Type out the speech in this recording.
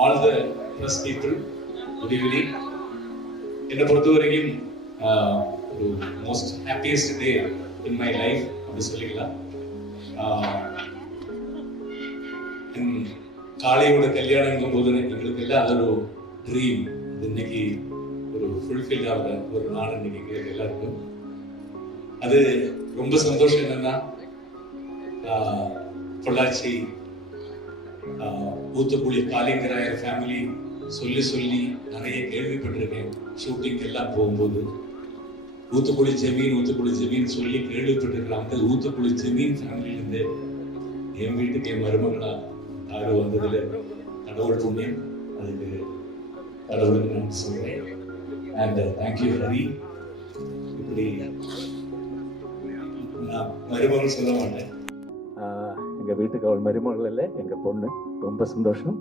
all the press people, good evening. என்னை பொறுத்த வரைக்கும் ஒரு most happiest day in my life அப்படி சொல்லிக்கலாம். காளையோட கல்யாணங்கும் போது எங்களுக்கு எல்லாம் அது ஒரு ட்ரீம். இன்னைக்கு ஒரு ஃபுல்ஃபில் ஆகிற ஒரு நாள் இன்னைக்கு எங்களுக்கு எல்லாருக்கும். அது ரொம்ப சந்தோஷம். என்னன்னா பொள்ளாச்சி ஊத்துக்குழி காளிங்கராயர் ஃபேமிலி சொல்லி சொல்லி நிறைய கேள்விப்பட்டிருக்கேன். ஷூட்டிங் எல்லாம் போகும்போது ஊத்துக்குழி ஜெமீன் சொல்லி கேள்விப்பட்டிருக்கிறேன். அந்த ஊத்துக்குழி ஜெமீன் ஃபேமிலியிலேருந்து என் வீட்டுக்கு என் மருமகளா யாரு வந்ததுல கடவுள் புண்ணியம். அதுக்கு கடவுளுக்கு நான் சொல்றேன். And thank you Hari. இப்படி நான் மருமகள் சொல்ல மாட்டேன். எங்க வீட்டுக்கு அவள் மருமகள் இல்லை, எங்க பொண்ணு. ரொம்ப சந்தோஷம்.